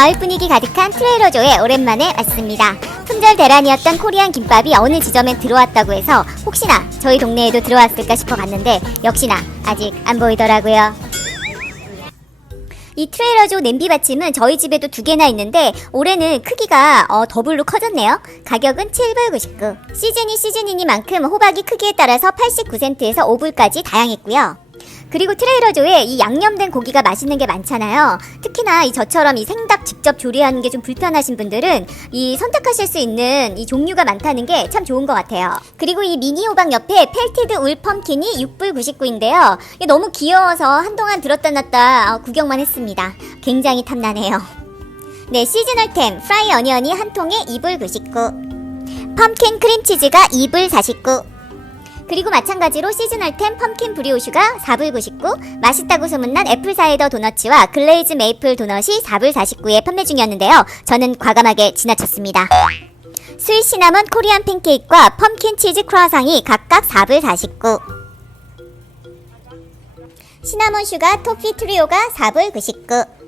가을 분위기 가득한 트레이러조에 오랜만에 왔습니다. 품절 대란이었던 코리안 김밥이 어느 지점엔 들어왔다고 해서 혹시나 저희 동네에도 들어왔을까 싶어 갔는데 역시나 아직 안 보이더라고요. 이 트레이러조 냄비 받침은 저희 집에도 두 개나 있는데 올해는 크기가 어, 더블로 커졌네요. 가격은 7불 99. 시즌이 시즌이니만큼 호박이 크기에 따라서 89센트에서 5불까지 다양했고요. 그리고 트레이러조에 이 양념된 고기가 맛있는 게 많잖아요. 특히나 이 저처럼 이 생닭 직접 조리하는 게 좀 불편하신 분들은 이 선택하실 수 있는 이 종류가 많다는 게 참 좋은 것 같아요. 그리고 이 미니 호박 옆에 펠티드 울 펌킨이 6불 99인데요. 이게 너무 귀여워서 한동안 들었다 놨다 어, 구경만 했습니다. 굉장히 탐나네요. 네, 시즈널템 프라이 어니언이 한 통에 2불 99. 펌킨 크림치즈가 2불 49. 그리고 마찬가지로 시즈널템 펌킨 브리오슈가 4불 99, 맛있다고 소문난 애플 사이더 도너츠와 글레이즈 메이플 도넛이 4불 49에 판매 중이었는데요. 저는 과감하게 지나쳤습니다. 스윗 시나몬 코리안 팬케이크와 펌킨 치즈 크루아상이 각각 4불 49. 시나몬 슈가 토피 트리오가 4불 99.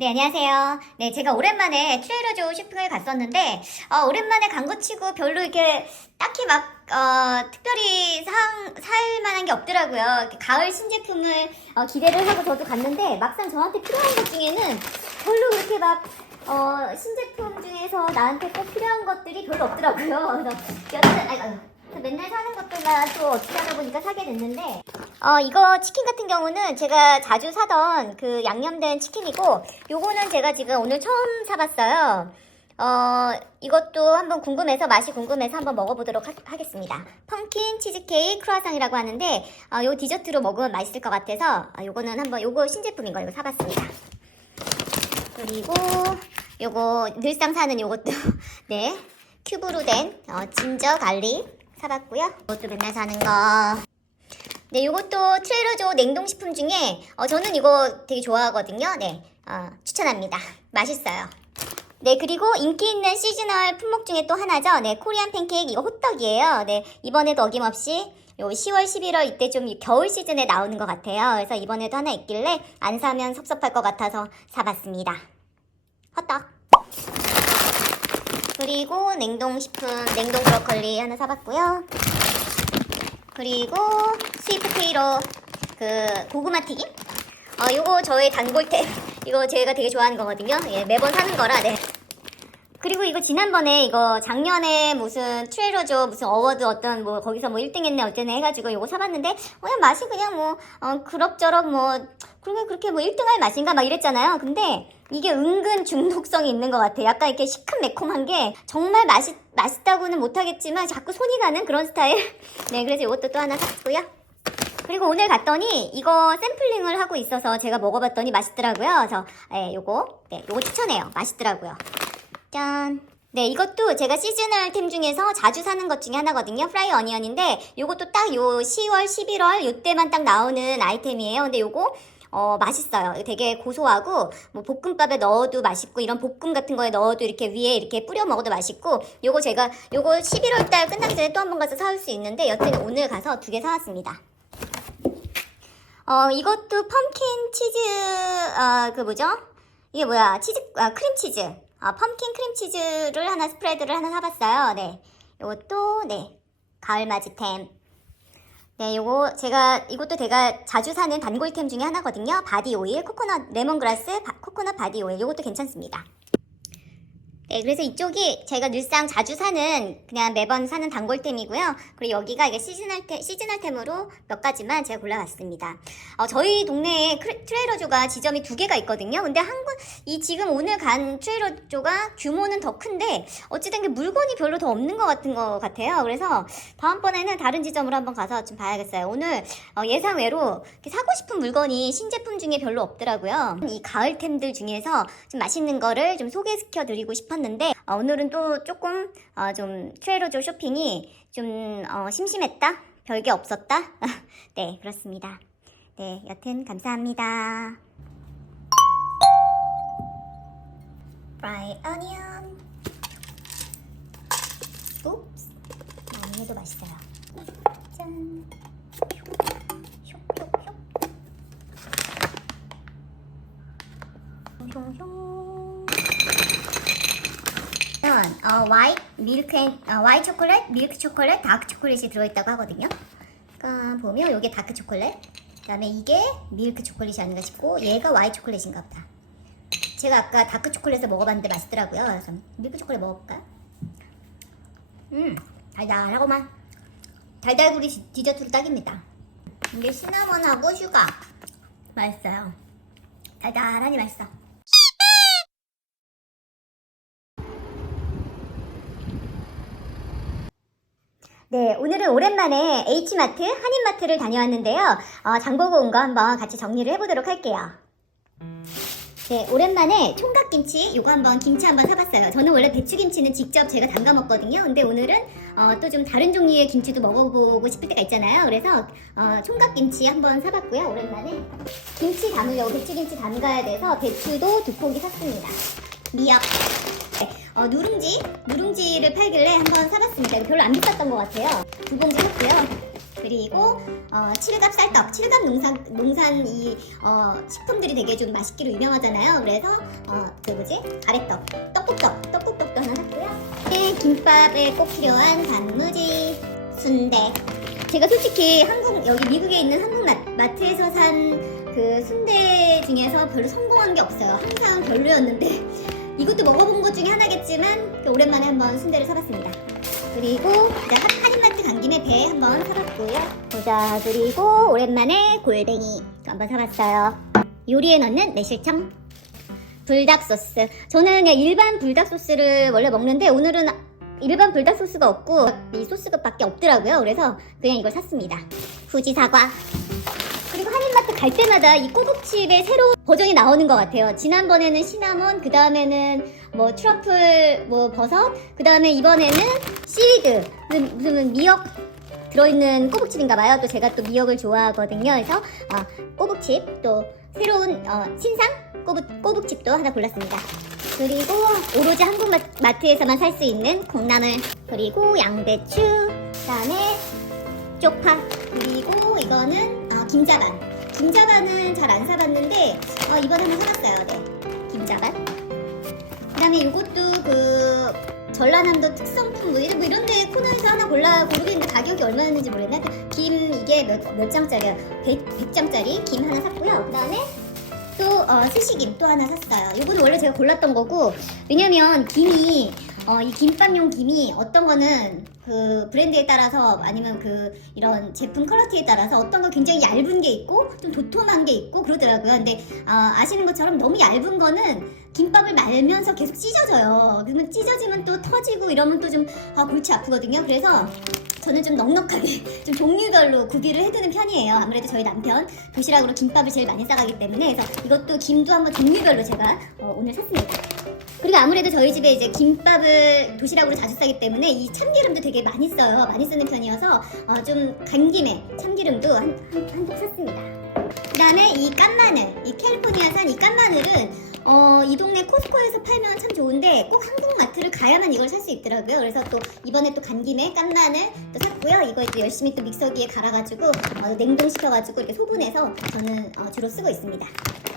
네, 안녕하세요. 네, 제가 오랜만에 트레이러조 쇼핑을 갔었는데, 어, 오랜만에 간거 치고 별로 이렇게 딱히 막, 어, 특별히 상, 살 만한 게 없더라고요. 가을 신제품을 어, 기대를 하고 저도 갔는데, 막상 저한테 필요한 것 중에는 별로 그렇게 막, 어, 신제품 중에서 나한테 꼭 필요한 것들이 별로 없더라고요. 그래서 여튼, 아이고, 맨날 사는 것들만 또 어떻게 하다 보니까 사게 됐는데, 어, 이거 치킨 같은 경우는 제가 자주 사던 그 양념된 치킨이고, 요거는 제가 지금 오늘 처음 사봤어요. 어, 이것도 한번 궁금해서, 맛이 궁금해서 한번 먹어보도록 하, 겠습니다 펑킨 치즈케이크 크루아상이라고 하는데, 어, 요 디저트로 먹으면 맛있을 것 같아서, 어, 요거는 한번, 요거 신제품인 거 이거 사봤습니다. 그리고, 요거 늘상 사는 요것도, 네. 큐브로 된, 어, 진저 갈릭 사봤고요. 이것도 맨날 사는 거. 네, 요것도 트레이러조 냉동식품 중에 어, 저는 이거 되게 좋아하거든요. 네, 어, 추천합니다. 맛있어요. 네, 그리고 인기 있는 시즈널 품목 중에 또 하나죠. 네, 코리안 팬케이크 이거 호떡이에요. 네, 이번에도 어김없이 요 10월, 11월 이때 좀 겨울 시즌에 나오는 것 같아요. 그래서 이번에도 하나 있길래 안 사면 섭섭할 것 같아서 사봤습니다. 호떡. 그리고 냉동식품, 냉동 브로콜리 하나 사봤고요. 그리고 스위트테이로 그 고구마 튀김? 어, 요거 저의 단골템. 이거 제가 되게 좋아하는 거거든요. 예, 매번 사는 거라, 네. 그리고 이거 지난번에 이거 작년에 무슨 트레이러조 무슨 어워드 어떤 뭐 거기서 뭐 1등 했네 어쩌네 해가지고 요거 사봤는데 그냥 맛이 그냥 뭐 어, 그럭저럭 뭐 그렇게 그렇게 뭐 1등 할 맛인가 막 이랬잖아요. 근데 이게 은근 중독성이 있는 것 같아. 약간 이렇게 시큼매콤한 게 정말 맛있 맛있다고는 못하겠지만 자꾸 손이 가는 그런 스타일. 네, 그래서 이것도 또 하나 샀고요. 그리고 오늘 갔더니 이거 샘플링을 하고 있어서 제가 먹어봤더니 맛있더라고요. 그래서 예, 요거 네, 요거 추천해요. 맛있더라고요. 짠. 네, 이것도 제가 시즈널템 중에서 자주 사는 것 중에 하나거든요. 프라이 어니언인데 요것도 딱 요 10월, 11월 요때만 딱 나오는 아이템이에요. 근데 요거 어, 맛있어요. 되게 고소하고, 뭐, 볶음밥에 넣어도 맛있고, 이런 볶음 같은 거에 넣어도 이렇게 위에 이렇게 뿌려 먹어도 맛있고, 요거 제가, 요거 11월 달 끝나기 전에 또 한 번 가서 사올 수 있는데, 여튼 오늘 가서 두 개 사왔습니다. 어, 이것도 펌킨 치즈, 어, 그 뭐죠? 이게 뭐야? 치즈, 아, 크림치즈. 아, 펌킨 크림치즈를 하나, 스프레드를 하나 사봤어요. 네. 요것도, 네. 가을 맞이템. 네, 요거 제가 이것도 제가 자주 사는 단골템 중에 하나거든요. 바디 오일, 코코넛 레몬그라스 바- 코코넛 바디 오일. 요것도 괜찮습니다. 네, 그래서 이쪽이 제가 늘상 자주 사는 그냥 매번 사는 단골템이고요. 그리고 여기가 이게 시즈널템, 시즈널템으로 몇 가지만 제가 골라봤습니다. 어, 저희 동네에 트레이러조가 지점이 두 개가 있거든요. 근데 한 군, 이 지금 오늘 간 트레이러조가 규모는 더 큰데 어찌된 게 물건이 별로 더 없는 것 같은 것 같아요. 그래서 다음번에는 다른 지점으로 한번 가서 좀 봐야겠어요. 오늘 어, 예상외로 사고 싶은 물건이 신제품 중에 별로 없더라고요. 이 가을템들 중에서 좀 맛있는 거를 좀 소개시켜 드리고 싶었는데 어, 오늘은 또 조금 어, 좀 트레이러조 쇼핑이 좀 어, 심심했다. 별게 없었다. 네, 그렇습니다. 네, 여튼 감사합니다. Fry onion. Oops. 많이 해도 맛있어요. 짠. 슉슉슉. 어, 화이트 밀크 앤, 어, 화이트 초콜릿, 밀크 초콜릿, 다크 초콜릿이 들어있다고 하거든요. 그러니까 보면 이게 다크 초콜릿, 그다음에 이게 밀크 초콜릿이 아닌가 싶고 얘가 화이트 초콜릿인가 보다. 제가 아까 다크 초콜릿을 먹어봤는데 맛있더라고요. 그래서 밀크 초콜릿 먹어볼까? 음, 달달하고만 달달구리 디- 디저트로 딱입니다. 이게 시나몬하고 슈가 맛있어요. 달달하니 맛있어. 네, 오늘은 오랜만에 H마트, 한인마트를 다녀왔는데요. 어, 장보고 온 거 한번 같이 정리를 해보도록 할게요. 네, 오랜만에 총각김치, 요거 한번 김치 한번 사봤어요. 저는 원래 배추김치는 직접 제가 담가 먹거든요. 근데 오늘은 어, 또 좀 다른 종류의 김치도 먹어보고 싶을 때가 있잖아요. 그래서 어, 총각김치 한번 사봤고요. 오랜만에 김치 담으려고 배추김치 담가야 돼서 배추도 두 포기 샀습니다. 미역. 네, 어, 누룽지, 누룽지를 팔길래 한번 사봤습니다. 별로 안 비쌌던 것 같아요. 두 봉지 샀고요. 그리고 어, 칠갑 쌀떡, 칠갑 농산 농산 이 어, 식품들이 되게 좀 맛있기로 유명하잖아요. 그래서 어, 그 뭐지 가래떡, 떡국떡, 떡국떡도 하나 샀고요. 네, 김밥에 꼭 필요한 단무지, 순대. 제가 솔직히 한국 여기 미국에 있는 한국 마, 마트에서 산 그 순대 중에서 별로 성공한 게 없어요. 항상 별로였는데 이것도 먹어본 것 중에 하나겠지만 그 오랜만에 한번 순대를 사봤습니다. 그리고 한- 한인마트 간 김에 배 한번 사봤고요. 보자 그리고 오랜만에 골뱅이 한번 사봤어요. 요리에 넣는 매실청 불닭 소스. 저는 일반 불닭 소스를 원래 먹는데 오늘은 일반 불닭 소스가 없고 이 소스밖에 없더라고요. 그래서 그냥 이걸 샀습니다. 후지 사과. 그리고 한인마트 갈 때마다 이 꼬북칩의 새로운 버전이 나오는 것 같아요. 지난번에는 시나몬, 그 다음에는 뭐 트러플, 뭐 버섯, 그 다음에 이번에는 시리드, 무슨, 무슨 미역 들어있는 꼬북칩인가봐요. 또 제가 또 미역을 좋아하거든요. 그래서 어, 꼬북칩 또 새로운 어, 신상 꼬북, 꼬북칩도 하나 골랐습니다. 그리고 오로지 한국 마, 마트에서만 살 수 있는 콩나물, 그리고 양배추, 그 다음에 쪽파, 그리고 이거는 어, 김자반. 김자반은 잘 안 사봤는데 어, 이번에 한번 사봤어요. 네, 김자반. 그다음에 이것도 그 전라남도 특성품 뭐 이런 뭐 이런 데 코너에서 하나 골라 고르겠는데 가격이 얼마였는지 모르겠네. 김 이게 몇, 몇 장짜리야? 100, 100장짜리 김 하나 샀고요. 그다음에 또 어, 스시김 또 하나 샀어요. 이거는 원래 제가 골랐던 거고 왜냐면 김이 어, 이 김밥용 김이 어떤 거는 그 브랜드에 따라서 아니면 그 이런 제품 퀄리티에 따라서 어떤 거 굉장히 얇은 게 있고 좀 도톰한 게 있고 그러더라고요. 근데 아, 아시는 것처럼 너무 얇은 거는 김밥을 말면서 계속 찢어져요. 그러면 찢어지면 또 터지고 이러면 또 좀 아, 골치 아프거든요. 그래서 저는 좀 넉넉하게 좀 종류별로 구비를 해두는 편이에요. 아무래도 저희 남편 도시락으로 김밥을 제일 많이 싸가기 때문에 그래서 이것도 김도 한번 종류별로 제가 어, 오늘 샀습니다. 그리고 아무래도 저희 집에 이제 김밥을 도시락으로 자주 싸기 때문에 이 참기름도 되게 많이 써요. 많이 쓰는 편이어서 어, 좀 간 김에 참기름도 한, 한, 한통 샀습니다. 그 다음에 이 깐마늘, 이 캘리포니아산 이 깐마늘은 어, 이 동네 코스코에서 팔면 참 좋은데 꼭 한국 마트를 가야만 이걸 살 수 있더라고요. 그래서 또 이번에 또 간 김에 깐마늘 또 샀고요. 이거 이제 열심히 또 믹서기에 갈아가지고 어, 냉동시켜가지고 이렇게 소분해서 저는 어, 주로 쓰고 있습니다.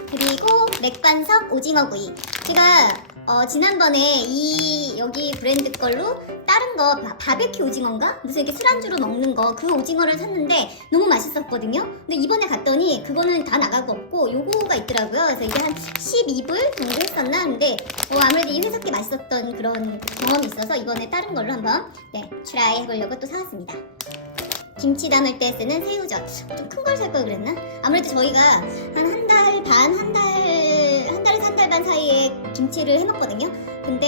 그리고 맥반석 오징어구이. 제가 어, 지난번에 이 여기 브랜드 걸로 다른 거 바, 바베큐 오징어인가? 무슨 이렇게 술안주로 먹는 거 그 오징어를 샀는데 너무 맛있었거든요. 근데 이번에 갔더니 그거는 다 나가고 없고 요거가 있더라고요. 그래서 이게 한 12불 정도 했었나? 근데 어, 아무래도 이 회사께 맛있었던 그런 경험이 있어서 이번에 다른 걸로 한번 네, 트라이 해보려고 또 사왔습니다. 김치 담을 때 쓰는 새우젓 좀 큰 걸 살 걸 그랬나? 아무래도 저희가 한 한 달 반, 한 달, 반 사이에 김치를 해 먹거든요. 근데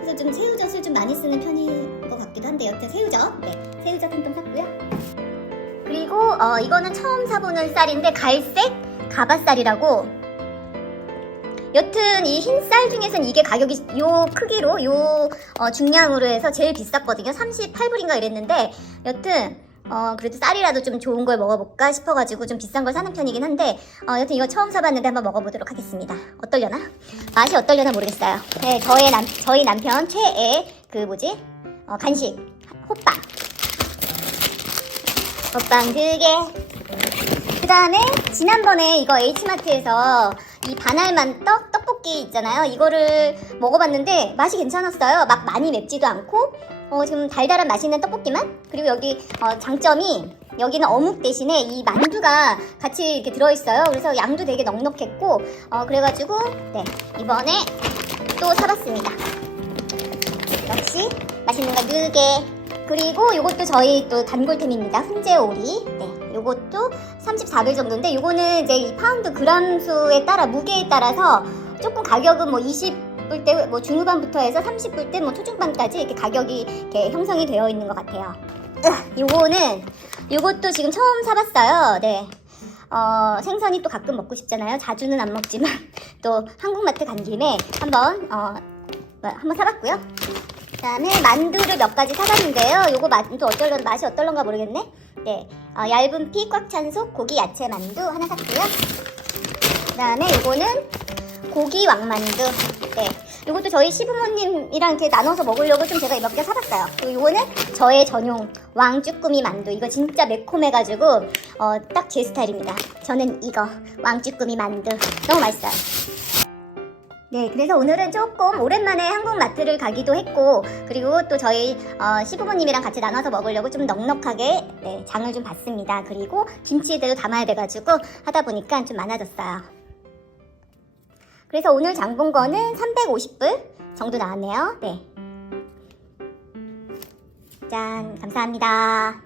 그래서 좀 새우젓을 좀 많이 쓰는 편인 것 같기도 한데 여튼 새우젓, 네, 새우젓 한 통 샀고요. 그리고 어, 이거는 처음 사보는 쌀인데 갈색 가바쌀이라고. 여튼 이 흰 쌀 중에선 이게 가격이 요 크기로 요 어, 중량으로 해서 제일 비쌌거든요. 38불인가 이랬는데 여튼 어, 그래도 쌀이라도 좀 좋은 걸 먹어볼까 싶어가지고 좀 비싼 걸 사는 편이긴 한데, 어, 여튼 이거 처음 사봤는데 한번 먹어보도록 하겠습니다. 어떨려나? 맛이 어떨려나 모르겠어요. 네, 저의 남, 저희 남편 최애 그 뭐지? 어, 간식. 호빵. 호빵 두 개. 그 다음에 지난번에 이거 H마트에서 이 반알만 떡, 떡볶이 있잖아요. 이거를 먹어봤는데 맛이 괜찮았어요. 막 많이 맵지도 않고 어, 지금 달달한 맛있는 떡볶이만 그리고 여기 어, 장점이 여기는 어묵 대신에 이 만두가 같이 이렇게 들어있어요. 그래서 양도 되게 넉넉했고 어, 그래가지고 네 이번에 또 사봤습니다. 역시 맛있는 거 4개 그리고 요것도 저희 또 단골템입니다. 훈제오리 네 요것도 34불 정도인데 요거는 이제 이 파운드 그람 수에 따라 무게에 따라서 조금 가격은 뭐 20 불 대 뭐 중후반부터 해서 30불 대 뭐 초중반까지 이렇게 가격이 이렇게 형성이 되어 있는 것 같아요. 으, 요거는 요것도 지금 처음 사봤어요. 네. 어, 생선이 또 가끔 먹고 싶잖아요. 자주는 안 먹지만 또 한국마트 간 김에 한번 어, 뭐, 한번 사봤고요. 그다음에 만두를 몇 가지 사봤는데요. 요거 만두 어떨런 맛이 어떨런가 모르겠네. 네, 어, 얇은 피 꽉 찬 속 고기 야채 만두 하나 샀고요. 그다음에 요거는 고기 왕만두. 네, 요것도 저희 시부모님이랑 이렇게 나눠서 먹으려고 좀 제가 몇 개 사봤어요. 그리고 요거는 저의 전용 왕쭈꾸미 만두. 이거 진짜 매콤해가지고 어, 딱 제 스타일입니다. 저는 이거 왕쭈꾸미 만두 너무 맛있어요. 네, 그래서 오늘은 조금 오랜만에 한국 마트를 가기도 했고, 그리고 또 저희 어, 시부모님이랑 같이 나눠서 먹으려고 좀 넉넉하게 네, 장을 좀 봤습니다. 그리고 김치에도 담아야 돼가지고 하다 보니까 좀 많아졌어요. 그래서 오늘 장 본 거는 350불 정도 나왔네요. 네. 짠, 감사합니다.